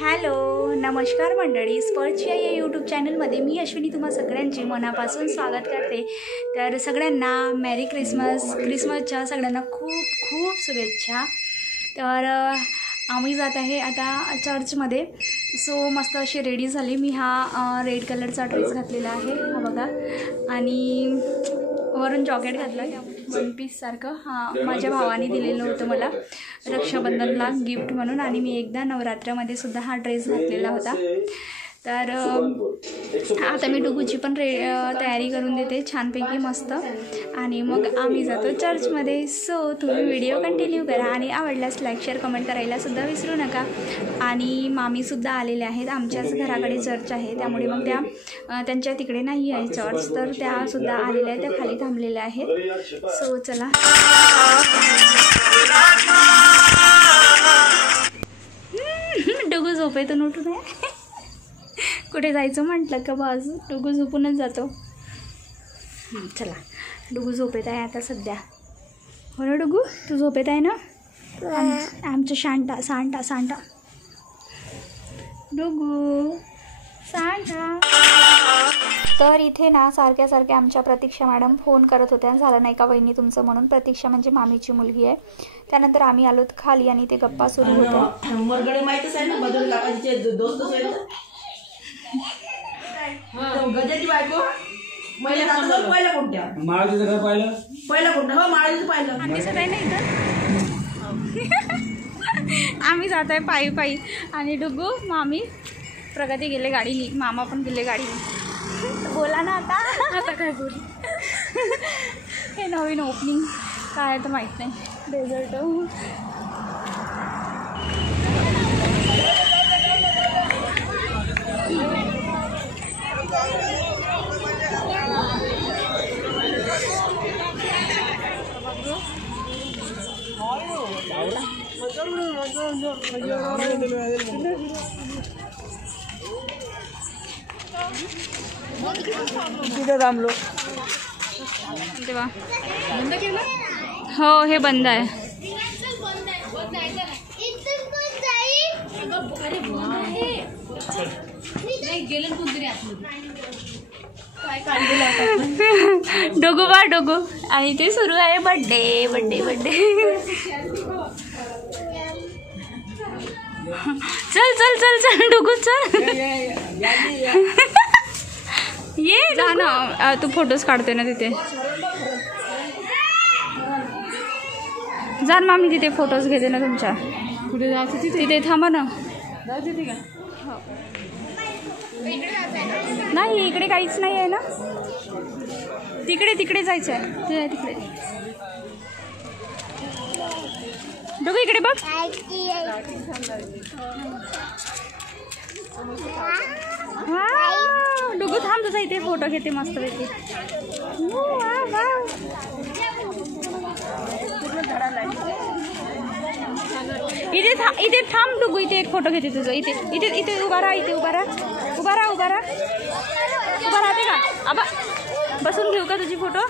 Hello नमस्कार मंडळी, स्पर्शच्या या यूट्यूब चॅनलमध्ये मी अश्विनी तुम्हा सगळ्यांची मनापासून स्वागत करते। तर सगळ्यांना मॅरी क्रिसमसच्या सगळ्यांना खूप खूप शुभेच्छा। तर आम्ही जात आहे आता चर्चमध्ये। सो मस्त अशी रेडी झाली मी। हा रेड कलरचा ड्रेस घातलेला आहे, हा बघा, आणि वरून जॉकेट घातला वन पीस सारखं। हा माझ्या भावाने दिलेलं होतं मला रक्षाबंधनला गिफ्ट म्हणून, आणि मी एकदा नवरात्रामध्ये सुद्धा हा ड्रेस घातलेला होता। तर आता मी डुगूची पण तयारी करून देते छानपैकी मस्त, आणि मग आम्ही जातो चर्चमध्ये। सो तुम्ही व्हिडिओ कंटिन्यू करा आणि आवडल्यास लाईक शेअर कमेंट करायला सुद्धा विसरू नका। आणि मामीसुद्धा आलेले आहेत, आमच्याच घराकडे चर्च आहे, त्यामुळे मग त्यांच्या तिकडे नाही आहे चर्च, तर त्यासुद्धा आलेल्या आहेत, त्या खाली थांबलेल्या आहेत। सो चला डुगू झोपेतून उठून आहे कुठे जायचं म्हटलं का बस डुगू झोपूनच जातो। चला डुगू झोपेत आहे आता सध्या, हो ना डुगू, तू झोपेत आहे ना? आमचं सांटा डुगू सांटा। तर इथे ना सारख्या आमच्या प्रतीक्षा मॅडम फोन करत होत्या, झालं नाही का वहिनी तुमचं म्हणून। प्रतीक्षा म्हणजे मामीची मुलगी आहे। त्यानंतर आम्ही आलो खाली आणि ते गप्पा सुरू होत्या। मरगडे माहितीच आहे ना, मधुर काकाजीचे दोस्त आहेत। गजाची बायको पहिला कोणत्या माळाचं घर पाहिलं, पहिला कोणतं? हो माळाचं पाहिलं आम्ही सगळे नाही इथं आम्ही जात आहे पायी आणि डुगू मामी प्रगती गेले गाडीनी, मामा पण गेले गाडीनी। बोला ना आता काय बोल हे नवीन ओपनिंग काय आहे तर माहीत नाही। डेझर्ट थांबलो तेव्हा हो हे बंद आहे। डोगू बा डोगू, आणि ते सुरू आहे बर्थडे चल डोगू चल ये जा ना, तू फोटोज काढतोय ना तिथे, जा मामी तिथे फोटोज घेते ना तुमच्या। कुठे जायचं तिथे थांबा ना, नाही इकडे काहीच नाही आहे ना, तिकडे जायचं आहे तिकडे। डोगू इकडे बघ, डुगू थांब तुझा इथे फोटो घेते मस्त पैकी। इथे थांब डुगू, इथे एक फोटो घेते तुझं। इथे उभा राहा राहते का आबा? बसून घेऊ का तुझी फोटो?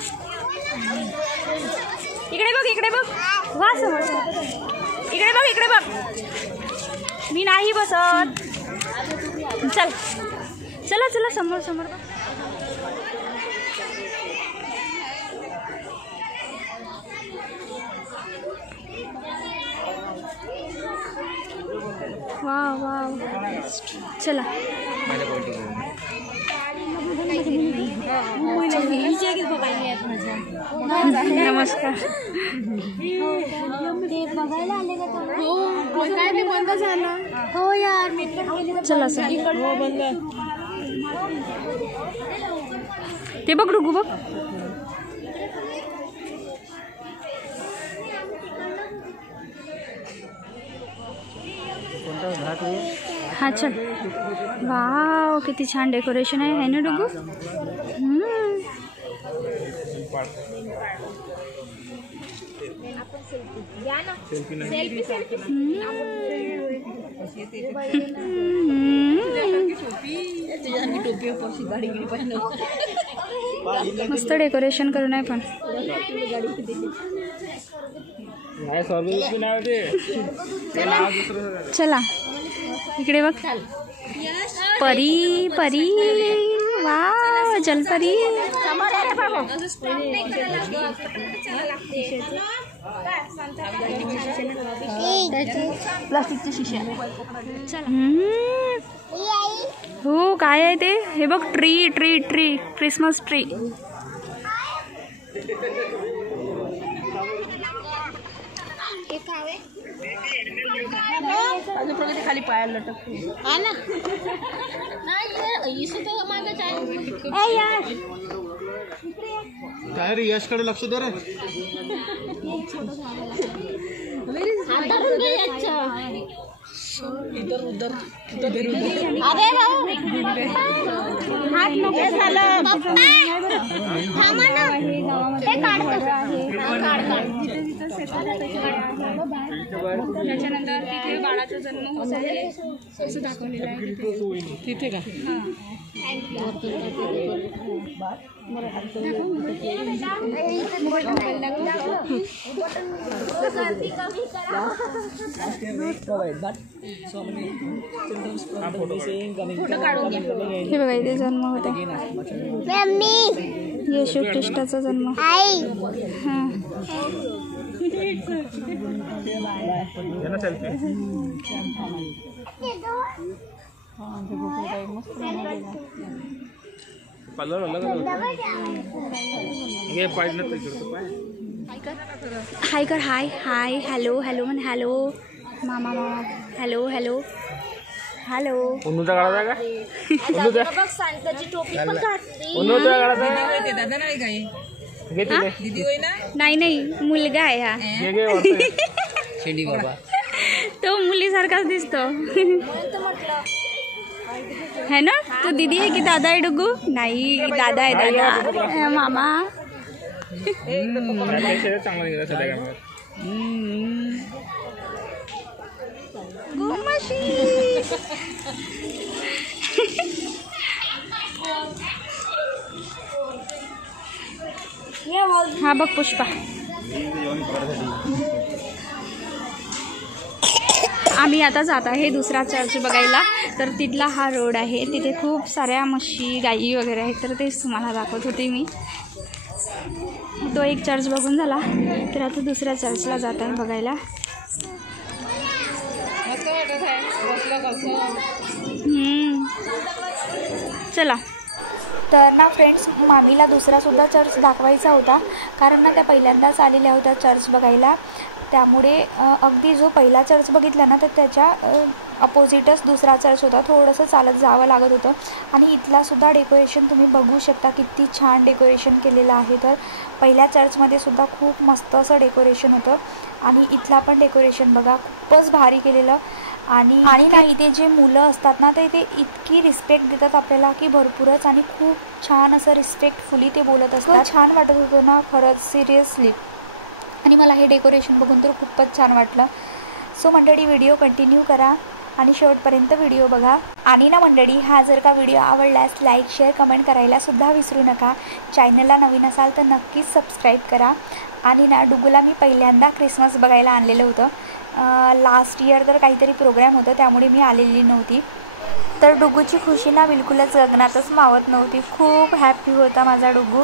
इकडे बघ वा समोर, इकडे बघ मी नाही बसत। चला समोर वाव चला नमस्कार। ते बघायला आले का तुम्ही? हो काय ते बंद झालं हो यार, मी पण चला सर हो बंद ते बघ डुगू बघ। हा चल, वाव किती छान डेकोरेशन आहे ना डुगू। मस्त डेकोरेशन करून आहे पण। चला इकडे बघ परी परी वाव जलपरी. प्लास्टिकच्या शिश्या. हो काय आहे ते? हे बघ tree tree tree Christmas tree. खाली पायाला लटकते. काय रे यशकडे लक्ष दे रे. इधर उधर अरे हात नको झालं थांबा ना ते त्याच्यानंतर तिथे बाळाचा जन्म होत आहे असं दाखवलेलं आहे तिथे का. हे बघा इथे जन्म होता येशू ख्रिस्ताचा जन्म. हाय कर हाय हाय हॅलो हॅलो म्हण हॅलो मामा मामा हॅलो हॅलो हॅलो. नाही नाही मुलगा आहे हा. तो मुलीसारखाच दिसतो है ना. तो दीदी आहे की दादा आहे डुगू. नाही दादा आहे दादा मामा. हा बघ पुष्पा. आम्ही आता जात आहे दुसरा चर्च बघायला. तर तिथला हा रोड आहे. तिथे खूप साऱ्या म्हशी गाई वगैरे आहेत. तर तेच तुम्हाला दाखवत होते मी. तो एक चर्च बघून झाला तर आता दुसऱ्या चर्चला जात आहे बघायला. चला. तर ना फ्रेंड्स मामीला दुसरासुद्धा चर्च दाखवायचा होता कारण ना त्या पहिल्यांदाच आलेल्या होत्या चर्च बघायला. त्यामुळे अगदी जो पहिला चर्च बघितला ना तर त्याच्या अपोजिटच दुसरा चर्च होता. थोडंसं चालत जावं लागत होतं. आणि इथलासुद्धा डेकोरेशन तुम्ही बघू शकता किती छान डेकोरेशन केलेलं आहे. तर पहिल्या चर्चमध्ये सुद्धा खूप मस्त असं डेकोरेशन होतं आणि इथला पण डेकोरेशन बघा खूपच भारी केलेलं. आणि ना इथे जे मुलं असतात ना तर इथे इतकी रिस्पेक्ट देतात आपल्याला की भरपूरच. आणि खूप छान असं रिस्पेक्टफुली ते बोलत असतात. छान वाटत होतं ना खरंच सिरियसली. आणि मला हे डेकोरेशन बघून तर खूपच छान वाटलं. सो मंडळी व्हिडिओ कंटिन्यू करा आणि शेवटपर्यंत व्हिडिओ बघा. आणि ना मंडळी हा जर का व्हिडिओ आवडल्यास लाईक शेअर कमेंट करायला सुद्धा विसरू नका. चॅनलला नवीन असाल तर नक्कीच सबस्क्राईब करा. आणि ना डुगूला मी पहिल्यांदा क्रिसमस बघायला आणलेलं होतं. लास्ट इयर तर काहीतरी प्रोग्राम होतं त्यामुळे मी आलेली नव्हती. तर डुगूची खुशी ना बिलकुलच गगनातच मावत नव्हती. खूप हॅपी होता माझा डुगू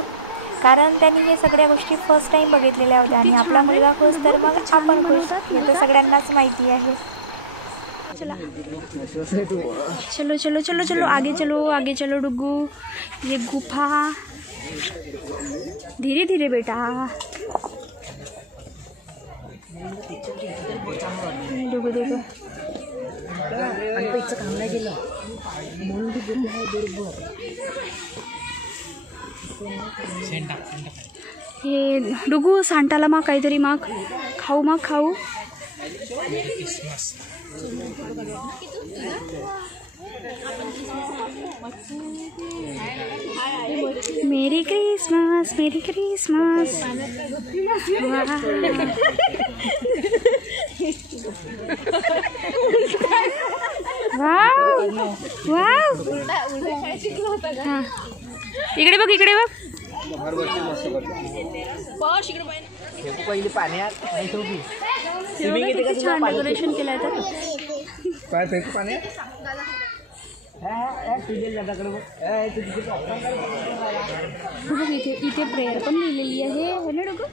कारण त्यांनी हे सगळ्या गोष्टी फर्स्ट टाइम बघितलेल्या होत्या. आणि आपला मुलगा खुश तर मग आपण खुश हे तर सगळ्यांनाच माहिती आहे. चला चलो चलो चलो चलो आगे चलो डुगू. ये गुफा धीरे धीरे बेटा. डुगू देखो काम नाही केलं म्हणून हे डुगू सांटाला माग काहीतरी माग खाऊ माग खाऊ. मेरी क्रिसमस मेरी क्रिसमस. Wow wow. इकडे बघ इकडे बघ. पहिले पाण्यात छान डेकोरेशन केलं तर काय फेकू पाणी बघ इथे प्रेयर पण लिहिलेली आहे हो ना डोकं.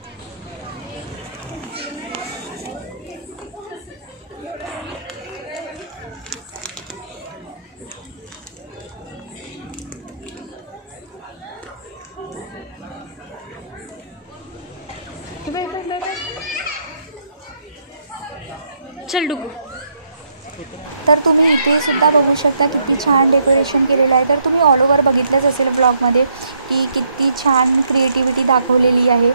चल डुगू. तर तुम्ही इथे सुद्धा बघू शकता किती छान डेकोरेशन केलेलं आहे. तर तुम्ही ऑल ओव्हर बघितलंच असेल ब्लॉगमध्ये की किती छान क्रिएटिव्हिटी दाखवलेली आहे.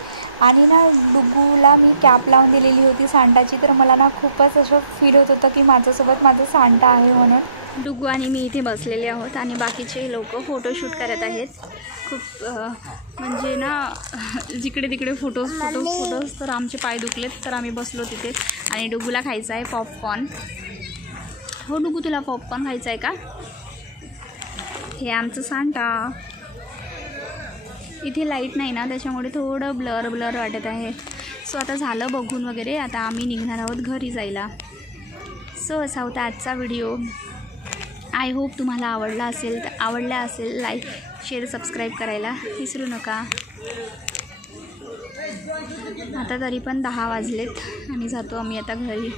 आणि ना डुगूला मी कॅप लावून दिलेली होती सांटाची, तर मला ना खूपच असं फील होत होतं की माझ्यासोबत माझं सांटा आहे म्हणून. डुगू आणि मी इथे बसलेले आहोत आणि बाकीचे लोक फोटोशूट करत आहेत. खूप म्हणजे ना जिकडे तिकडे फोटोज तर आमचे पाय दुखलेत तर आम्ही बसलो तिथे. आणि डुगूला खायचं आहे पॉपकॉर्न. हो डुगू तुला पॉपकॉर्न खायचं आहे का? हे आमचं सांटा. इथे लाईट नाही ना त्याच्यामुळे थोडं ब्लर वाटत आहे. सो आता झालं बघून वगैरे, आता आम्ही निघणार आहोत घरी जायला. सो असा होता आजचा व्हिडिओ. आय होप तुम्हाला आवडला असेल लाईक शेअर सबस्क्राईब करायला विसरू नका. आता तरी पण 10 वाजलेत आणि जातो आम्ही आता घरी.